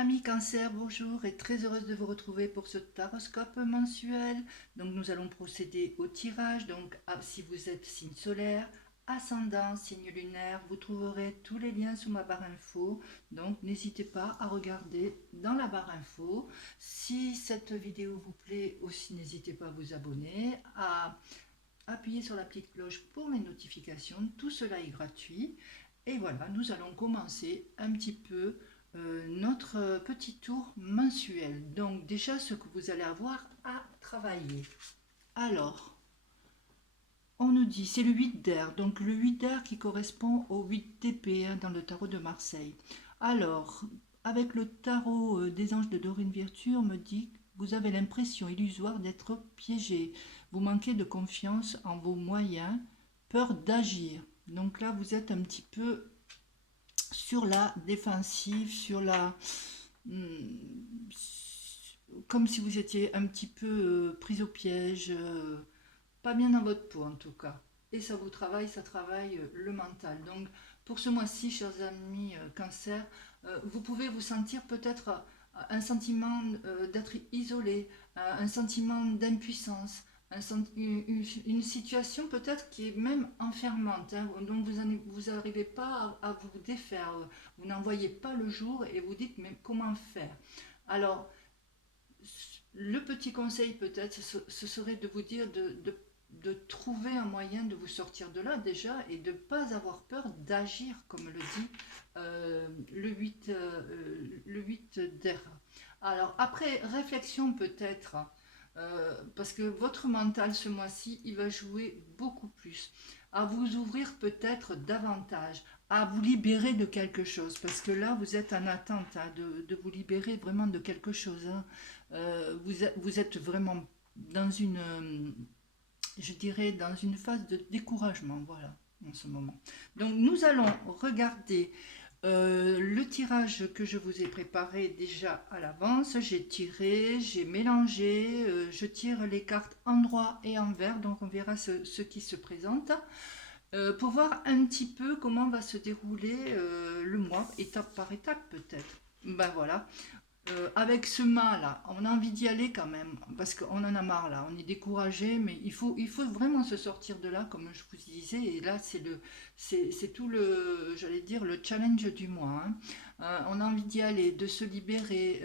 Amis Cancer, bonjour et très heureuse de vous retrouver pour ce taroscope mensuel. Donc nous allons procéder au tirage. Donc si vous êtes signe solaire, ascendant, signe lunaire, vous trouverez tous les liens sous ma barre info. Donc n'hésitez pas à regarder dans la barre info. Si cette vidéo vous plaît aussi, n'hésitez pas à vous abonner, à appuyer sur la petite cloche pour les notifications. Tout cela est gratuit. Et voilà, nous allons commencer un petit peu notre petit tour mensuel. Donc déjà ce que vous allez avoir à travailler. Alors, on nous dit, c'est le 8 d'air, donc le 8 d'air qui correspond au 8 d'épée dans le tarot de Marseille. Alors, avec le tarot des anges de Dorine Virtue, on me dit que vous avez l'impression illusoire d'être piégé. Vous manquez de confiance en vos moyens, peur d'agir. Donc là, vous êtes un petit peu sur la défensive, sur la... comme si vous étiez un petit peu pris au piège, pas bien dans votre peau en tout cas. Et ça travaille le mental. Donc pour ce mois-ci, chers amis cancer, vous pouvez vous sentir peut-être un sentiment d'être isolé, un sentiment d'impuissance, une situation peut-être qui est même enfermante, hein, dont vous n'arrivez pas à vous défaire, vous n'en voyez pas le jour et vous dites mais comment faire. Alors le petit conseil peut-être, ce serait de vous dire de trouver un moyen de vous sortir de là déjà et de ne pas avoir peur d'agir, comme le dit le 8 d'air. Alors après réflexion peut-être, parce que votre mental ce mois-ci, il va jouer beaucoup plus, à vous ouvrir peut-être davantage, à vous libérer de quelque chose, parce que là vous êtes en attente hein, de vous libérer vraiment de quelque chose. Hein. Vous êtes vraiment dans une, je dirais, dans une phase de découragement, voilà, en ce moment. Donc nous allons regarder le tirage que je vous ai préparé déjà à l'avance. J'ai tiré, j'ai mélangé, je tire les cartes en droit et en vert, donc on verra ce qui se présente. Pour voir un petit peu comment va se dérouler le mois, étape par étape peut-être. Ben voilà, avec ce mât là, on a envie d'y aller quand même, parce qu'on en a marre là, on est découragé, mais il faut vraiment se sortir de là, comme je vous disais, et là c'est tout le, j'allais dire, le challenge du mois. Hein. On a envie d'y aller, de se libérer,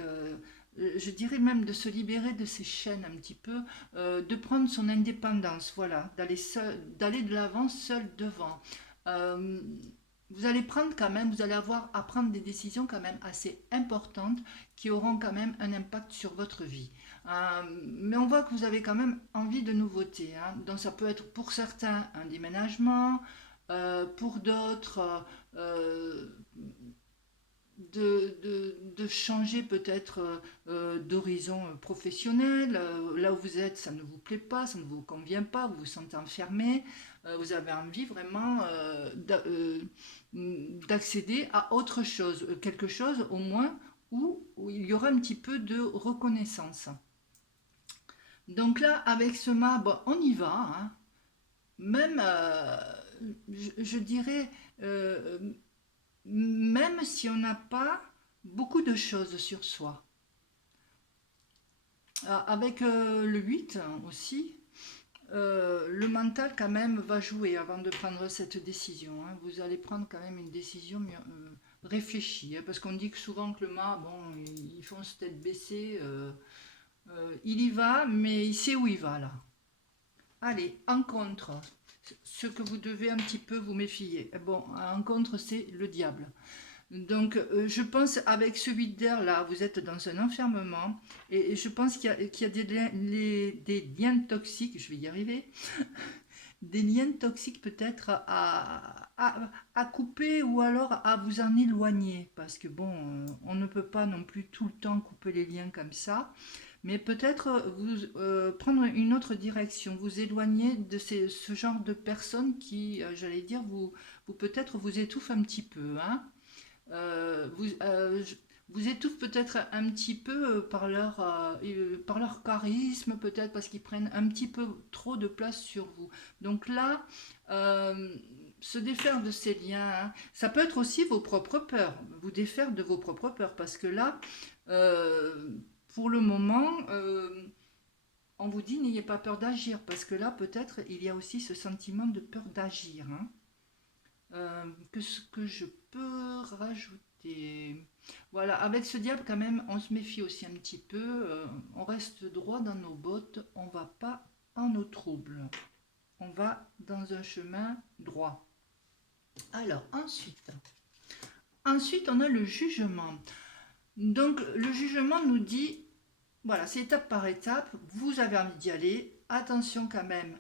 je dirais même de se libérer de ses chaînes un petit peu, de prendre son indépendance, voilà, d'aller de l'avant seul devant. Euh, vous allez prendre quand même, vous allez avoir à prendre des décisions quand même assez importantes qui auront quand même un impact sur votre vie. Mais on voit que vous avez quand même envie de nouveautés. Hein. Donc ça peut être pour certains un déménagement, pour d'autres de changer peut-être d'horizon professionnel. Là où vous êtes, ça ne vous plaît pas, ça ne vous convient pas, vous vous sentez enfermé. Vous avez envie vraiment d'accéder à autre chose, quelque chose au moins où il y aura un petit peu de reconnaissance. Donc là, avec ce mât, bon, on y va. Hein. Même, je dirais, euh, même si on n'a pas beaucoup de choses sur soi. Avec le 8 aussi, le mental quand même va jouer avant de prendre cette décision. Hein. Vous allez prendre quand même une décision réfléchie. Hein, parce qu'on dit que souvent que le mât, bon, il fonce tête baissée, il y va, mais il sait où il va là. Allez, en contre, ce que vous devez un petit peu vous méfier. Bon, en contre, c'est le diable. Donc, je pense avec ce 8 d'air là, vous êtes dans un enfermement et je pense qu'il y a des liens toxiques, je vais y arriver, des liens toxiques peut-être à couper ou alors à vous en éloigner parce que bon, on ne peut pas non plus tout le temps couper les liens comme ça, mais peut-être vous prendre une autre direction, vous éloigner de ce genre de personnes qui, j'allais dire, vous peut-être vous étouffent un petit peu, hein vous étouffent peut-être un petit peu par leur charisme, peut-être parce qu'ils prennent un petit peu trop de place sur vous. Donc là, euh, se défaire de ces liens, hein. Ça peut être aussi vos propres peurs, vous défaire de vos propres peurs, parce que là, pour le moment, on vous dit n'ayez pas peur d'agir, parce que là, peut-être, il y a aussi ce sentiment de peur d'agir, hein. Qu'est-ce que je peux rajouter? Voilà, avec ce diable, quand même, on se méfie aussi un petit peu, on reste droit dans nos bottes, on va pas en eau trouble, on va dans un chemin droit. Alors, ensuite, on a le jugement. Donc, le jugement nous dit, voilà, c'est étape par étape, vous avez envie d'y aller, attention quand même,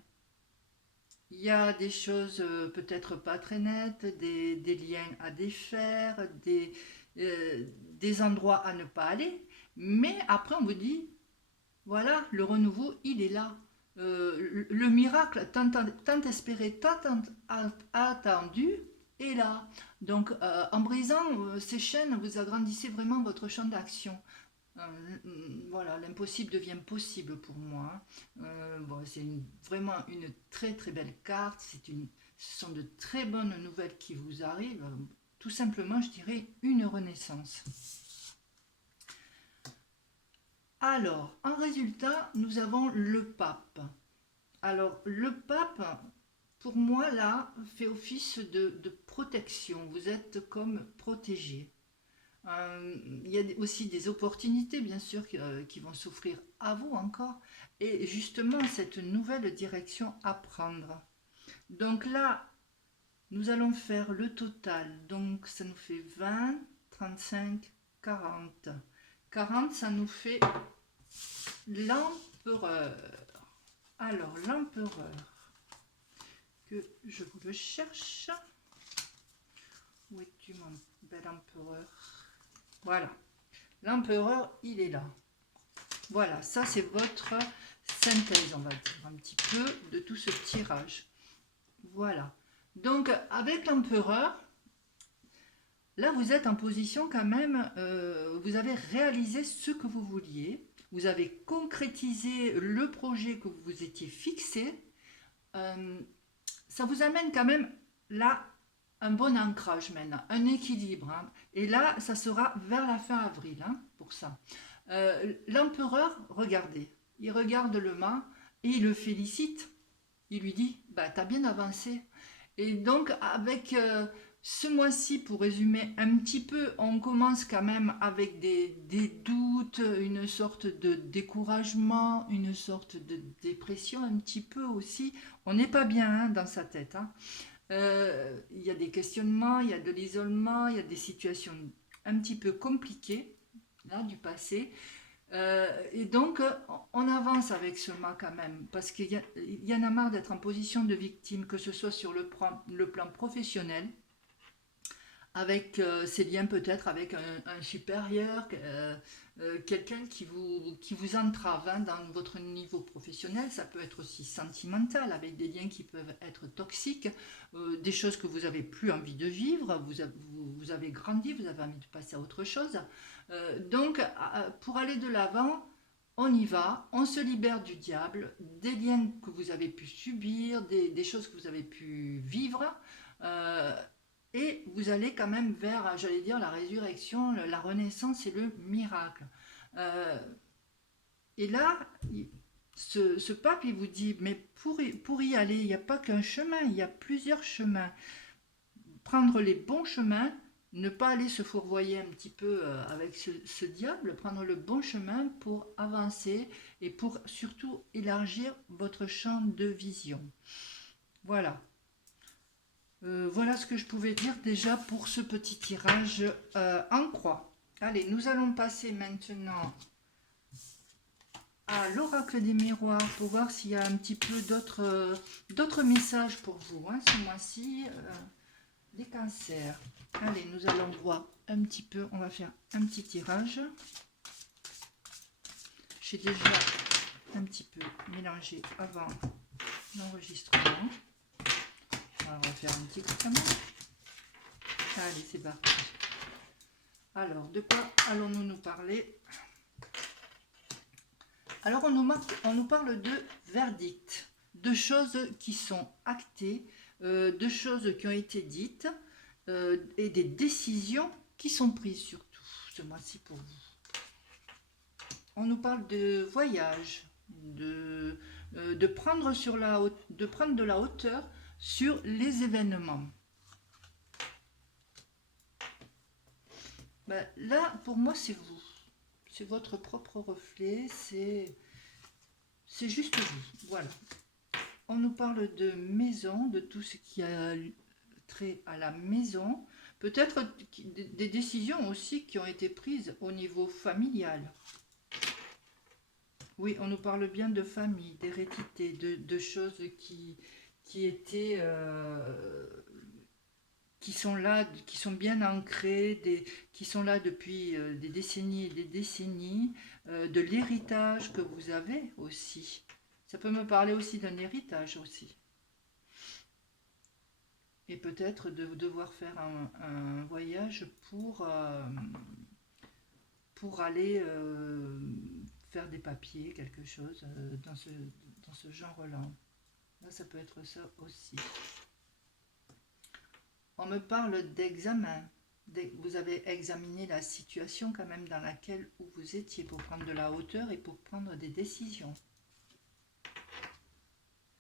il y a des choses peut-être pas très nettes, des liens à défaire, des endroits à ne pas aller, mais après on vous dit, voilà, le renouveau, il est là. Le miracle tant espéré, tant attendu est là. Donc, en brisant ces chaînes, vous agrandissez vraiment votre champ d'action. Voilà, l'impossible devient possible pour moi. Bon, c'est vraiment une très très belle carte. Ce sont de très bonnes nouvelles qui vous arrivent. Tout simplement, je dirais une renaissance. Alors, en résultat, nous avons le pape. Alors, le pape, pour moi, là, fait office de protection. Vous êtes comme protégé. Il y a aussi des opportunités, bien sûr, qui vont s'offrir à vous encore. Et justement, cette nouvelle direction à prendre. Donc là, nous allons faire le total. Donc, ça nous fait 20, 35, 40. 40, ça nous fait l'empereur. Alors, l'empereur, que je vous le cherche. Où es-tu, mon bel empereur? Voilà, l'empereur, il est là. Voilà, ça c'est votre synthèse, on va dire, un petit peu de tout ce tirage. Voilà. Donc, avec l'empereur, là, vous êtes en position quand même, vous avez réalisé ce que vous vouliez, vous avez concrétisé le projet que vous vous étiez fixé. Ça vous amène quand même là un bon ancrage maintenant, un équilibre, hein. Et là, ça sera vers la fin avril, hein, pour ça. L'empereur, regardez, il regarde le mât et il le félicite. Il lui dit, bah, t'as bien avancé. Et donc, avec ce mois-ci, pour résumer un petit peu, on commence quand même avec des doutes, une sorte de découragement, une sorte de dépression un petit peu aussi. On n'est pas bien, hein, dans sa tête, hein. Il y a des questionnements, il y a de l'isolement, il y a des situations un petit peu compliquées, là, du passé. Et donc, on avance avec ce mât quand même, parce qu'il y en a marre d'être en position de victime, que ce soit sur le plan professionnel, avec ses liens peut-être avec un supérieur, quelqu'un qui vous entrave, hein, dans votre niveau professionnel. Ça peut être aussi sentimental, avec des liens qui peuvent être toxiques, des choses que vous n'avez plus envie de vivre, vous avez grandi, vous avez envie de passer à autre chose. Donc, pour aller de l'avant, on y va, on se libère du diable, des liens que vous avez pu subir, des choses que vous avez pu vivre. euh, et vous allez quand même vers, j'allais dire, la résurrection, la renaissance et le miracle. Euh, et là, ce pape, il vous dit, mais pour y aller, il n'y a pas qu'un chemin, il y a plusieurs chemins. Prendre les bons chemins, ne pas aller se fourvoyer un petit peu avec ce diable, prendre le bon chemin pour avancer et pour surtout élargir votre champ de vision. Voilà. Voilà ce que je pouvais dire déjà pour ce petit tirage en croix. Allez, nous allons passer maintenant à l'oracle des miroirs pour voir s'il y a un petit peu d'autres messages pour vous, hein, ce mois-ci, les cancers. Allez, nous allons voir un petit peu, on va faire un petit tirage. J'ai déjà un petit peu mélangé avant l'enregistrement. Alors, on va faire un petit classement. Allez, c'est parti. Alors, de quoi allons-nous parler? Alors, on nous parle de verdict, de choses qui sont actées, de choses qui ont été dites et des décisions qui sont prises surtout ce mois-ci pour vous. On nous parle de voyage, de prendre de la hauteur sur les événements. Ben, là, pour moi, c'est vous. C'est votre propre reflet, c'est juste vous. Voilà. On nous parle de maison, de tout ce qui a trait à la maison. Peut-être des décisions aussi qui ont été prises au niveau familial. Oui, on nous parle bien de famille, d'hérédité, de choses qui étaient... qui sont là, qui sont bien ancrées, qui sont là depuis des décennies et des décennies, de l'héritage que vous avez aussi. Ça peut me parler aussi d'un héritage aussi. Et peut-être de devoir faire un voyage pour aller faire des papiers, quelque chose dans ce genre-là. Là, ça peut être ça aussi. On me parle d'examen. Vous avez examiné la situation quand même dans laquelle vous étiez pour prendre de la hauteur et pour prendre des décisions.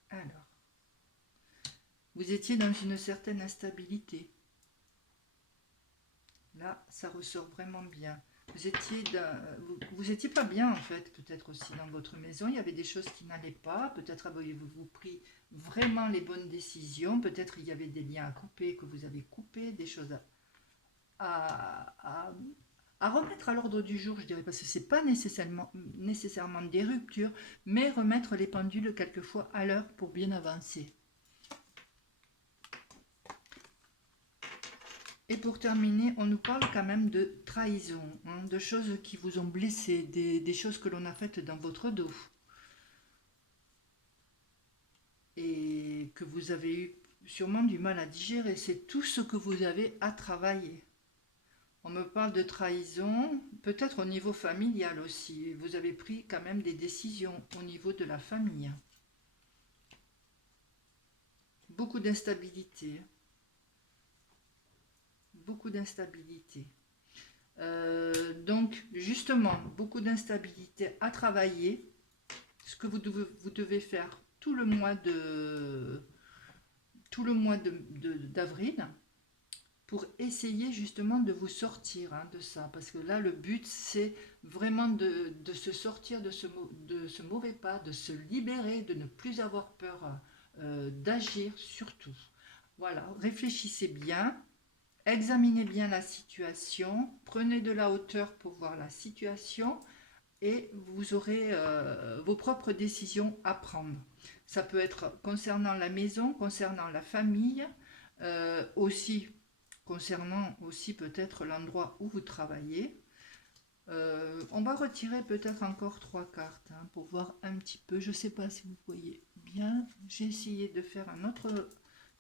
Alors, vous étiez dans une certaine instabilité. Là, ça ressort vraiment bien. Vous étiez pas bien en fait, peut-être aussi dans votre maison. Il y avait des choses qui n'allaient pas. Peut-être avez-vous pris vraiment les bonnes décisions. Peut-être il y avait des liens à couper, que vous avez coupé, des choses à remettre à l'ordre du jour, je dirais, parce que c'est pas nécessairement des ruptures, mais remettre les pendules quelquefois à l'heure pour bien avancer. Et pour terminer, on nous parle quand même de trahison, hein, de choses qui vous ont blessé, des choses que l'on a faites dans votre dos. Et que vous avez eu sûrement du mal à digérer. C'est tout ce que vous avez à travailler. On me parle de trahison, peut-être au niveau familial aussi. Vous avez pris quand même des décisions au niveau de la famille. Beaucoup d'instabilité. Beaucoup d'instabilité. Donc, justement, beaucoup d'instabilité à travailler. Ce que vous devez faire tout le mois d'avril pour essayer justement de vous sortir de ça. Parce que là, le but, c'est vraiment de se sortir de ce mauvais pas, de se libérer, de ne plus avoir peur d'agir surtout. Voilà, réfléchissez bien. Examinez bien la situation, prenez de la hauteur pour voir la situation et vous aurez vos propres décisions à prendre. Ça peut être concernant la maison, concernant la famille, aussi concernant aussi peut-être l'endroit où vous travaillez. On va retirer peut-être encore 3 cartes pour voir un petit peu. Je ne sais pas si vous voyez bien. J'ai essayé de faire un autre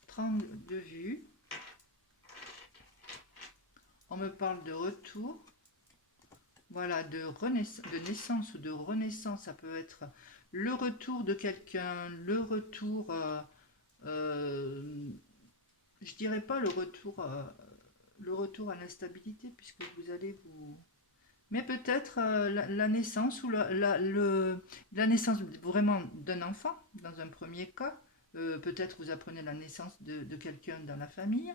triangle de vue. On me parle de retour, voilà, de naissance ou de renaissance. Ça peut être le retour de quelqu'un, le retour, je dirais pas le retour à l'instabilité, puisque vous allez vous... Mais peut-être la naissance ou la naissance vraiment d'un enfant, dans un premier cas. Peut-être vous apprenez la naissance de quelqu'un dans la famille.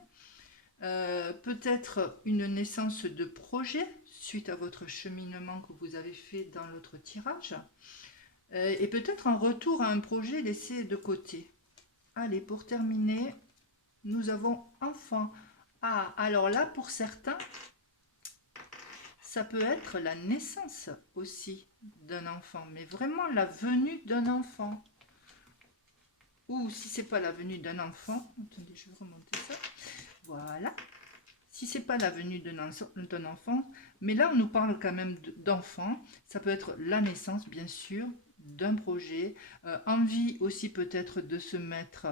Peut-être une naissance de projet suite à votre cheminement que vous avez fait dans l'autre tirage, et peut-être un retour à un projet laissé de côté. Allez, pour terminer, nous avons enfant. Ah, alors là, pour certains, ça peut être la naissance aussi d'un enfant, mais vraiment la venue d'un enfant. Ou si c'est pas la venue d'un enfant, attendez, je vais remonter ça. Voilà. Si c'est pas la venue d'un enfant, mais là on nous parle quand même d'enfant, ça peut être la naissance bien sûr d'un projet, envie aussi peut-être de se mettre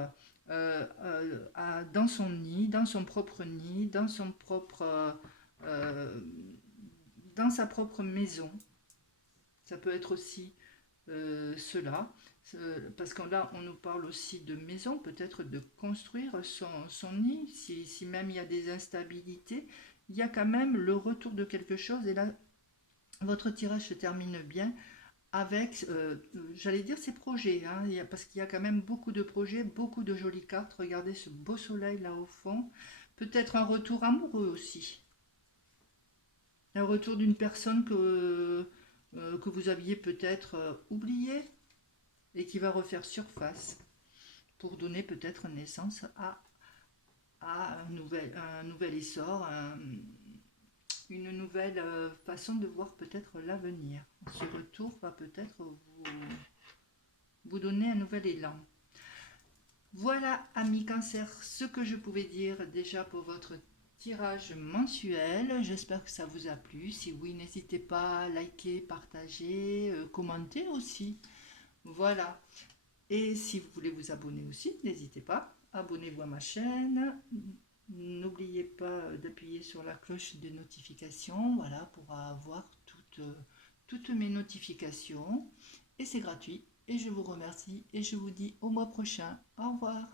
dans son nid, dans son propre nid, dans sa propre maison. Ça peut être aussi cela, parce que là on nous parle aussi de maison, peut-être de construire son nid, si même il y a des instabilités, il y a quand même le retour de quelque chose, et là votre tirage se termine bien avec, j'allais dire ces projets, hein, parce qu'il y a quand même beaucoup de projets, beaucoup de jolies cartes, regardez ce beau soleil là au fond, peut-être un retour amoureux aussi, un retour d'une personne que vous aviez peut-être oubliée et qui va refaire surface pour donner peut-être naissance à un nouvel essor, une nouvelle façon de voir peut-être l'avenir. Ce retour va peut-être vous donner un nouvel élan. Voilà, amis cancer, ce que je pouvais dire déjà pour votre tirage mensuel. J'espère que ça vous a plu. Si oui, n'hésitez pas à liker, partager, commenter aussi. Voilà. Et si vous voulez vous abonner aussi, n'hésitez pas. Abonnez-vous à ma chaîne. N'oubliez pas d'appuyer sur la cloche de notification, voilà, pour avoir toutes mes notifications. Et c'est gratuit. Et je vous remercie et je vous dis au mois prochain. Au revoir.